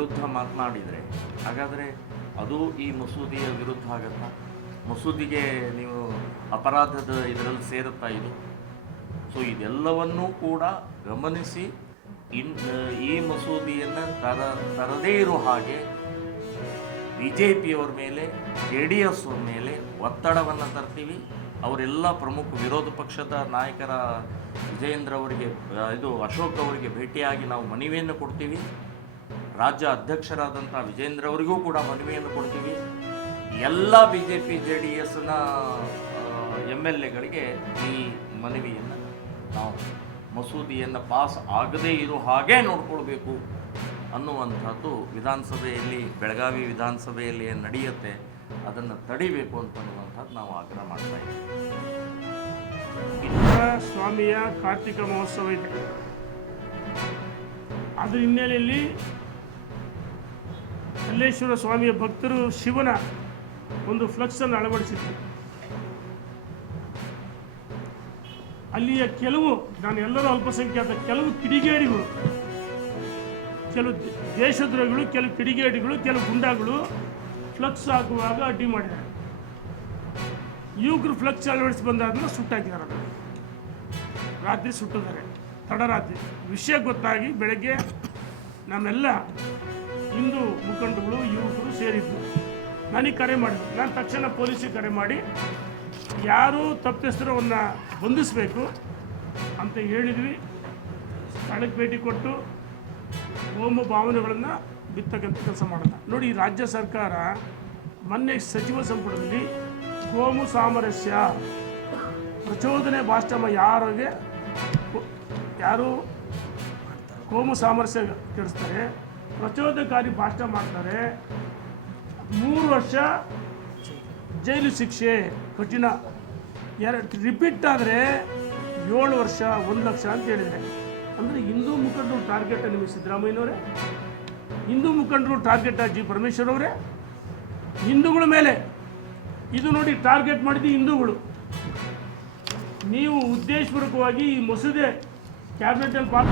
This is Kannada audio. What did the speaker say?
ವಿರುದ್ಧ ಮಾತನಾಡಿದರೆ ಹಾಗಾದರೆ ಅದು ಈ ಮಸೂದೆಯ ವಿರುದ್ಧ ಆಗತ್ತಾ? ಮಸೂದೆಗೆ ನೀವು ಅಪರಾಧದ ಇದರಲ್ಲಿ ಸೇರುತ್ತಾ ಇದು? ಸೊ ಇದೆಲ್ಲವನ್ನೂ ಕೂಡ ಗಮನಿಸಿ ಈ ಮಸೂದೆಯನ್ನು ತರದೇ ಇರೋ ಹಾಗೆ BJPಯವ್ರ ಮೇಲೆ JDS ಅವ್ರ ಮೇಲೆ ಒತ್ತಡವನ್ನು ತರ್ತೀವಿ. ಅವರೆಲ್ಲ ಪ್ರಮುಖ ವಿರೋಧ ಪಕ್ಷದ ನಾಯಕರ ವಿಜಯೇಂದ್ರ ಅವರಿಗೆ ಅಶೋಕ್ ಅವರಿಗೆ ಭೇಟಿಯಾಗಿ ನಾವು ಮನವಿಯನ್ನು ಕೊಡ್ತೀವಿ. ರಾಜ್ಯ ಅಧ್ಯಕ್ಷರಾದಂಥ ವಿಜಯೇಂದ್ರ ಅವರಿಗೂ ಕೂಡ ಮನವಿಯನ್ನು ಕೊಡ್ತೀವಿ. ಎಲ್ಲ BJP JDSನ MLAಗಳಿಗೆ ಈ ಮನವಿಯನ್ನು ನಾವು ಮಸೂದೆಯನ್ನು ಪಾಸ್ ಆಗದೇ ಇರೋ ಹಾಗೆ ನೋಡ್ಕೊಳ್ಬೇಕು ಅನ್ನುವಂಥದ್ದು ವಿಧಾನಸಭೆಯಲ್ಲಿ, ಬೆಳಗಾವಿ ವಿಧಾನಸಭೆಯಲ್ಲಿ ಏನು ನಡೆಯುತ್ತೆ ಅದನ್ನು ತಡಿಬೇಕು ಅಂತನ್ನುವಂಥದ್ದು ನಾವು ಆಗ್ರಹ ಮಾಡ್ತಾ ಇದ್ದೀವಿ. ಸ್ವಾಮಿಯ ಕಾರ್ತಿಕ ಮಹೋತ್ಸವ ಇದೆ. ಅದರ ಹಿನ್ನೆಲೆಯಲ್ಲಿ ಮಲ್ಲೇಶ್ವರ ಸ್ವಾಮಿಯ ಭಕ್ತರು ಶಿವನ ಒಂದು ಫ್ಲೆಕ್ಸನ್ನು ಅಳವಡಿಸಿದ್ರು. ಅಲ್ಲಿಯ ನಾನು ಎಲ್ಲರೂ ಅಲ್ಪಸಂಖ್ಯಾತ ಕೆಲವು ಕಿಡಿಗೇಡಿಗಳು, ಕೆಲವು ದೇಶದ್ರೋಹಿಗಳು, ಕೆಲವು ಕಿಡಿಗೇಡಿಗಳು, ಕೆಲವು ಗುಂಡಾಗಳು ಫ್ಲಕ್ಸ್ ಹಾಕುವಾಗ ಅಡ್ಡಿ ಮಾಡಿದ್ದಾರೆ. ಯುವಕರು ಫ್ಲಕ್ಸ್ ಅಳವಡಿಸಿ ಬಂದಾದ್ಮೇಲೆ ಸುಟ್ಟಾಕಿದ್ದಾರೆ. ಅದನ್ನು ರಾತ್ರಿ ಸುಟ್ಟಿದ್ದಾರೆ, ತಡರಾತ್ರಿ. ವಿಷಯ ಗೊತ್ತಾಗಿ ಬೆಳಗ್ಗೆ ನಮ್ಮೆಲ್ಲ ಹಿಂದೂ ಮುಖಂಡಗಳು, ಯುವಕರು ಸೇರಿದ್ರು. ನನಗೆ ಕರೆ ಮಾಡಿದ್ರು. ನಾನು ತಕ್ಷಣ ಪೊಲೀಸಿಗೆ ಕರೆ ಮಾಡಿ ಯಾರು ತಪ್ಪಿತಸ್ಥರವನ್ನು ಬಂಧಿಸಬೇಕು ಅಂತ ಹೇಳಿದ್ವಿ. ಸ್ಥಳಕ್ಕೆ ಭೇಟಿ ಕೊಟ್ಟು ಹೋಮ ಭಾವನೆಗಳನ್ನು ಬಿತ್ತಕ್ಕಂಥ ಕೆಲಸ ಮಾಡೋಣ. ನೋಡಿ, ಈ ರಾಜ್ಯ ಸರ್ಕಾರ ಮೊನ್ನೆ ಸಚಿವ ಸಂಪುಟದಲ್ಲಿ ಕೋಮು ಸಾಮರಸ್ಯ ಪ್ರಚೋದನೆ ಭಾಷಣ ಯಾರು ಕೋಮು ಸಾಮರಸ್ಯ ಕೆಡಿಸ್ತಾರೆ, ಪ್ರಚೋದನಕಾರಿ ಭಾಷಣ ಮಾಡ್ತಾರೆ, 3 ವರ್ಷ ಜೈಲು ಶಿಕ್ಷೆ ಕಠಿಣ, ರಿಪೀಟ್ ಆದರೆ 7 ವರ್ಷ 1 ಲಕ್ಷ ಅಂತ ಹೇಳಿದರೆ, ಅಂದರೆ ಹಿಂದೂ ಮುಖಂಡರು ಟಾರ್ಗೆಟ್ ನಿಮಗೆ ಸಿದ್ದರಾಮಯ್ಯನವರೇ, ಹಿಂದೂ ಮುಖಂಡರು ಟಾರ್ಗೆಟ್ ಜಿ ಪರಮೇಶ್ವರ್ ಅವರೇ, ಹಿಂದೂಗಳ ಮೇಲೆ ಇದು ನೋಡಿ ಟಾರ್ಗೆಟ್ ಮಾಡಿದ್ದು ಹಿಂದೂಗಳು. ನೀವು ಉದ್ದೇಶಪೂರ್ವಕವಾಗಿ ಈ ಮಸೂದೆ ಕ್ಯಾಬಿನೆಟಲ್ಲಿ